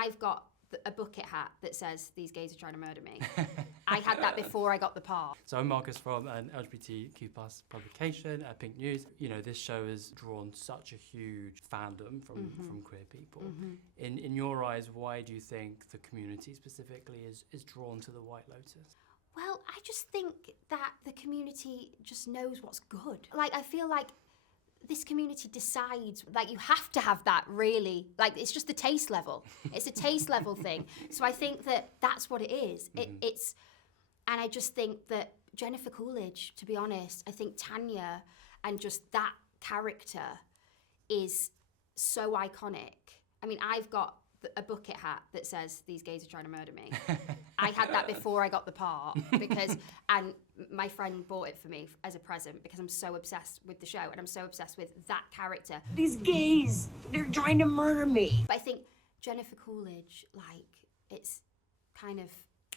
I've got a bucket hat that says, "These gays are trying to murder me." I had that before I got the part. So I'm Marcus from an LGBTQ+ publication, PinkNews. You know, this show has drawn such a huge fandom from queer people. In your eyes, why do you think the community specifically is drawn to the White Lotus? Well, I just think that the community just knows what's good. Like, I feel like this community decides, like, you have to have that, really. Like, it's just the taste level. It's a taste level thing. So I think that that's what it is. It's, and I just think that Jennifer Coolidge, to be honest, I think Tanya and just that character is so iconic. I mean, I've got a bucket hat that says, "These gays are trying to murder me." I had that before I got the part and my friend bought it for me as a present because I'm so obsessed with the show and I'm so obsessed with that character. These gays, they're trying to murder me. But I think Jennifer Coolidge, like, it's kind of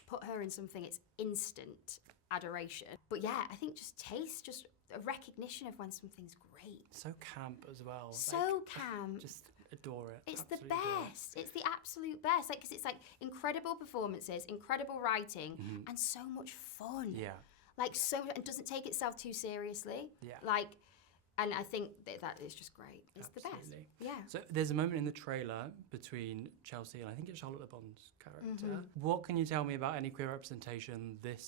put her in something, it's instant adoration. But yeah, I think just taste, just a recognition of when something's great. So camp as well. So camp. Just adore it. It's the Absolutely adore it. best. It's the absolute best. Like, because it's like incredible performances, incredible writing, and so much fun. Yeah. Like, so, and doesn't take itself too seriously. Yeah. Like, and I think that is just great. It's Absolutely. the best. Yeah. So there's a moment in the trailer between Chelsea and I think it's Charlotte Le Bon's character. What can you tell me about any queer representation this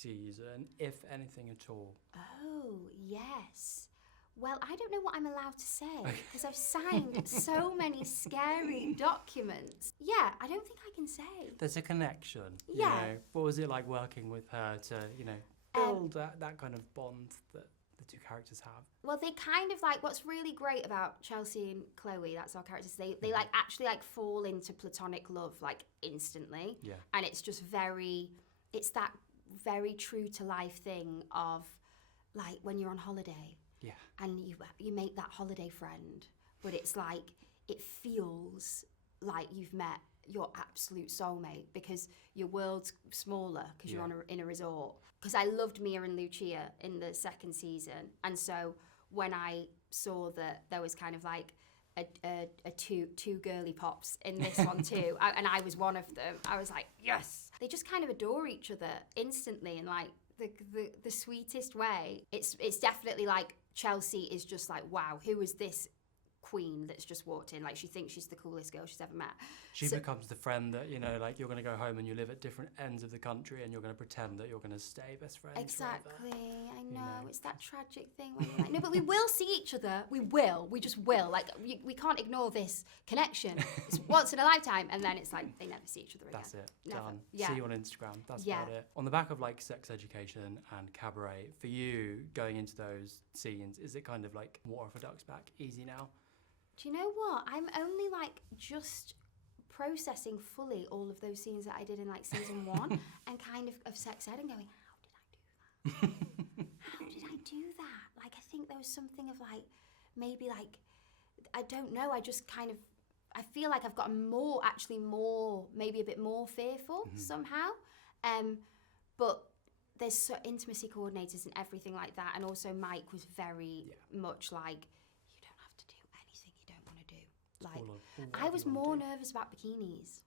season, if anything at all? Oh, yes. Well, I don't know what I'm allowed to say because I've signed so many scary documents. Yeah, I don't think I can say. There's a connection. Yeah. You know? What was it like working with her to, you know, build that kind of bond that the two characters have? Well, they kind of like, what's really great about Chelsea and Chloe, that's our characters, they like actually like fall into platonic love like instantly. Yeah. And it's just it's that very true to life thing of like when you're on holiday. Yeah. And you make that holiday friend, but it's like, it feels like you've met your absolute soulmate because your world's smaller because you're in a resort. Because I loved Mia and Lucia in the second season, and so when I saw that there was kind of like a two girly pops in this one too, and I was one of them, I was like, yes! They just kind of adore each other instantly in like the sweetest way. It's definitely like Chelsea is just like, wow, who is this queen that's just walked in? Like, she thinks she's the coolest girl she's ever met. She becomes the friend that, you know, like, you're going to go home and you live at different ends of the country and you're going to pretend that you're going to stay best friends Exactly, forever. I know. It's that tragic thing when you're like, no, but we will see each other. We just will. Like, we can't ignore this connection. It's once in a lifetime, and then it's like, they never see each other again. That's it, Never. done. Yeah. See you on Instagram, that's about it. On the back of like sex education and cabaret, for you, going into those scenes, is it kind of like water off a duck's back, easy now? Do you know what? I'm only like just processing fully all of those scenes that I did in like season 1 and kind of sex ed and going, how did I do that? How did I do that? Like, I think there was something of like, maybe like, I don't know, I just kind of, I feel like I've gotten maybe a bit more fearful somehow. But there's intimacy coordinators and everything like that. And also Mike was very much like, like, I was more nervous about bikinis,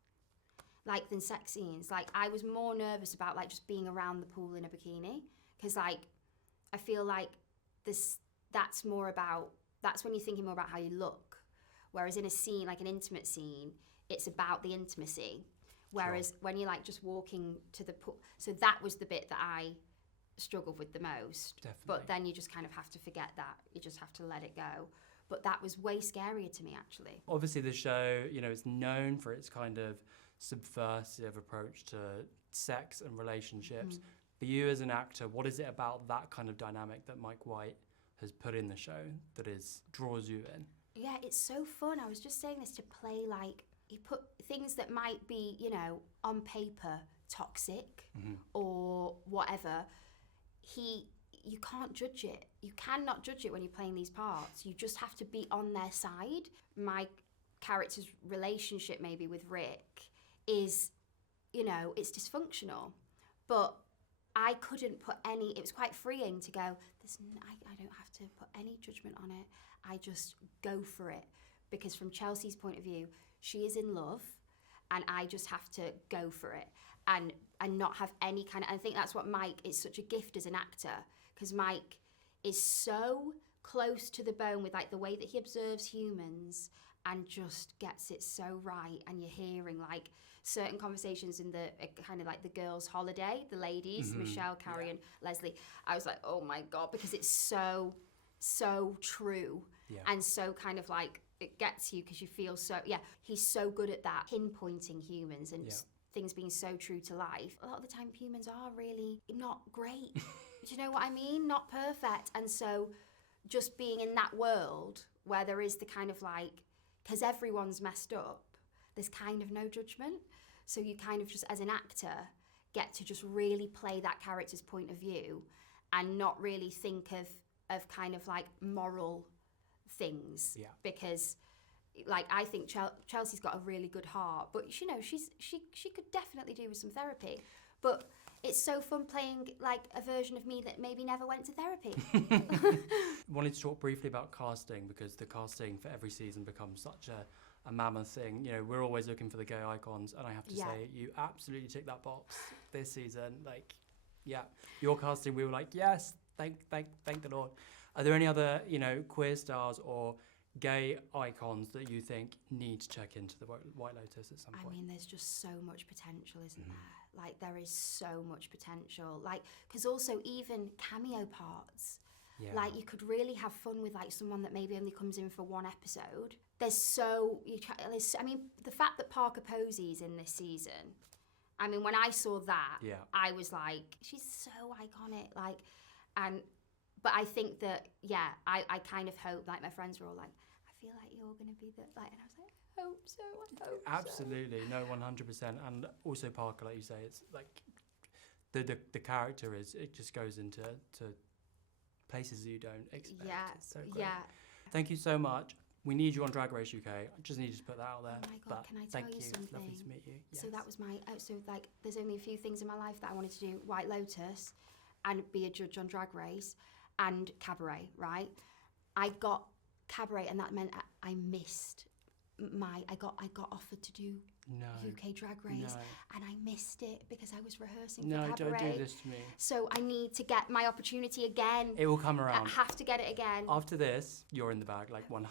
like, than sex scenes. Like, I was more nervous about, like, just being around the pool in a bikini. Because, like, I feel like that's when you're thinking more about how you look. Whereas in a scene, like an intimate scene, it's about the intimacy. Whereas when you're, like, just walking to the pool. So that was the bit that I struggled with the most. Definitely. But then you just kind of have to forget that. You just have to let it go. But that was way scarier to me, actually. Obviously, the show, you know, is known for its kind of subversive approach to sex and relationships. For you as an actor, what is it about that kind of dynamic that Mike White has put in the show that draws you in? Yeah, it's so fun. I was just saying this, to play, like, he put things that might be, you know, on paper toxic or whatever. You can't judge it. You cannot judge it when you're playing these parts. You just have to be on their side. My character's relationship maybe with Rick is, you know, it's dysfunctional. But I couldn't put it was quite freeing to go, I don't have to put any judgment on it. I just go for it. Because from Chelsea's point of view, she is in love and I just have to go for it and not have any kind of. I think that's what Mike is such a gift as an actor, because Mike is so close to the bone with like the way that he observes humans and just gets it so right. And you're hearing like certain conversations in the kind of like the girls' holiday, the ladies, Michelle, Carrie, and Leslie. I was like, oh my God, because it's so true and so kind of like it gets you because you feel so, he's so good at that, pinpointing humans and things being so true to life. A lot of the time humans are really not great. Do you know what I mean? Not perfect. And so just being in that world where there is the kind of like, because everyone's messed up, there's kind of no judgment. So you kind of just, as an actor, get to just really play that character's point of view and not really think of kind of like moral things. Because like I think Chelsea's got a really good heart, but you know, she could definitely do with some therapy. But it's so fun playing like a version of me that maybe never went to therapy. Wanted to talk briefly about casting, because the casting for every season becomes such a mammoth thing. You know, we're always looking for the gay icons, and I have to say, you absolutely tick that box this season. Like, your casting, we were like, yes, thank the Lord. Are there any other, you know, queer stars or gay icons that you think need to check into the White Lotus at some point? I mean, there's just so much potential, isn't there? Like, there is so much potential. Like, because also even cameo parts. Like, you could really have fun with like someone that maybe only comes in for one episode. I mean, the fact that Parker Posey's in this season, I mean, when I saw that, I was like, she's so iconic. Like, but I think that, I kind of hope, like my friends were all like, I feel like you're going to be the, like, and I was like, I hope so. Absolutely, no, 100%. And also Parker, like you say, it's like the character it just goes into places you don't expect. It's so great. Thank you so much. We need you on Drag Race UK. I just needed to put that out there. Oh my God, can I tell you something? It's lovely to meet you. Yes. So that was so like, there's only a few things in my life that I wanted to do: White Lotus, and be a judge on Drag Race, and Cabaret. Right? I got Cabaret, and that meant I missed I got offered to do UK Drag Race, and I missed it because I was rehearsing for Cabaret. Don't do this to me. So I need to get my opportunity again. It will come around. I have to get it again. After this, you're in the bag, like 100%.